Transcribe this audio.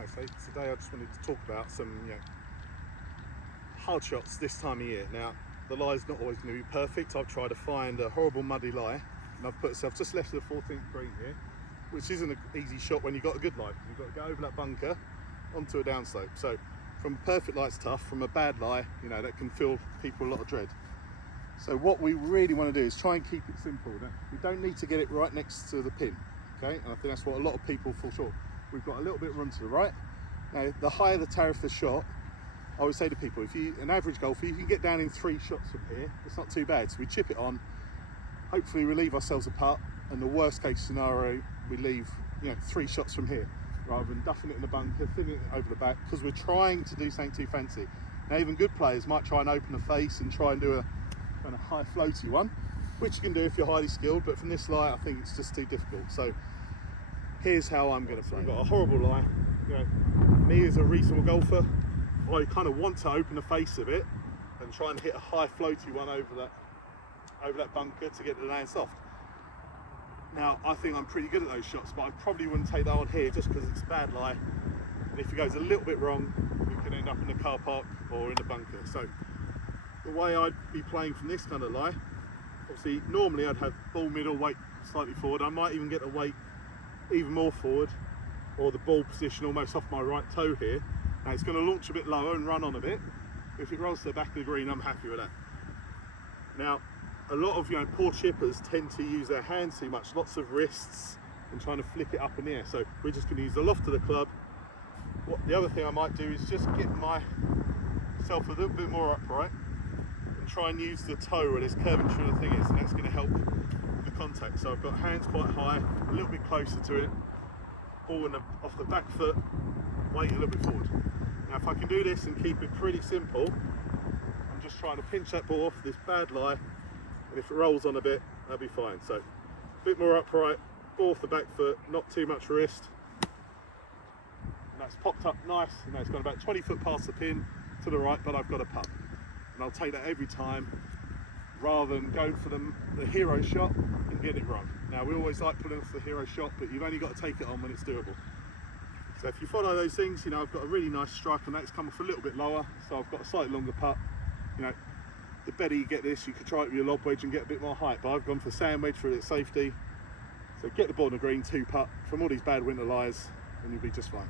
Okay, today I just wanted to talk about some hard shots this time of year. Now, the lie's not always going to be perfect. I've tried to find a horrible muddy lie, and I've put myself just left of the 14th green here, which isn't an easy shot when you've got a good lie. You've got to go over that bunker onto a downslope. So from a perfect lie it's tough, from a bad lie, that can fill people a lot of dread. So what we really want to do is try and keep it simple. Now, we don't need to get it right next to the pin, okay? And I think that's what a lot of people fall short. We've got a little bit of room to the right. Now, the higher the tariff the shot, I would say to people, if you, an average golfer, you can get down in 3 shots from here, it's not too bad. So we chip it on, hopefully we leave ourselves a putt, and the worst case scenario, we leave 3 shots from here, rather than duffing it in the bunker, thinning it over the back, because we're trying to do something too fancy. Now, even good players might try and open the face and try and do a kind of high floaty one, which you can do if you're highly skilled, but from this lie, I think it's just too difficult. So here's how I'm going to play. I've got a horrible lie. Me as a reasonable golfer, I kind of want to open the face of it and try and hit a high floaty one over that bunker to get the land soft. Now, I think I'm pretty good at those shots, but I probably wouldn't take that on here just because it's a bad lie. And if it goes a little bit wrong, we could end up in the car park or in the bunker. So the way I'd be playing from this kind of lie, obviously normally I'd have ball middle, weight slightly forward. I might even get the weight even more forward, or the ball position almost off my right toe here. Now it's going to launch a bit lower and run on a bit. If it rolls to the back of the green, I'm happy with that. Now, a lot of poor chippers tend to use their hands too much, lots of wrists, and trying to flick it up in the air. So we're just going to use the loft of the club. The other thing I might do is just get myself a little bit more upright and try and use the toe where this curvature of the thing is, and that's going to help the contact. So I've got hands quite high, a little bit closer to it, ball off the back foot, weight a little bit forward. Now if I can do this and keep it pretty simple, I'm just trying to pinch that ball off this bad lie, and if it rolls on a bit, that'll be fine. So a bit more upright, ball off the back foot, not too much wrist. And that's popped up nice, and that's gone about 20 foot past the pin to the right, but I've got a putt. And I'll take that every time, rather than going for the hero shot and get it wrong. Now, we always like pulling off the hero shot, but you've only got to take it on when it's doable. So if you follow those things, I've got a really nice strike on that. It's come off a little bit lower, so I've got a slightly longer putt. The better you get this, you could try it with your lob wedge and get a bit more height, but I've gone for sand wedge for its safety. So get the ball on the green, 2 putt from all these bad winter lies, and you'll be just fine.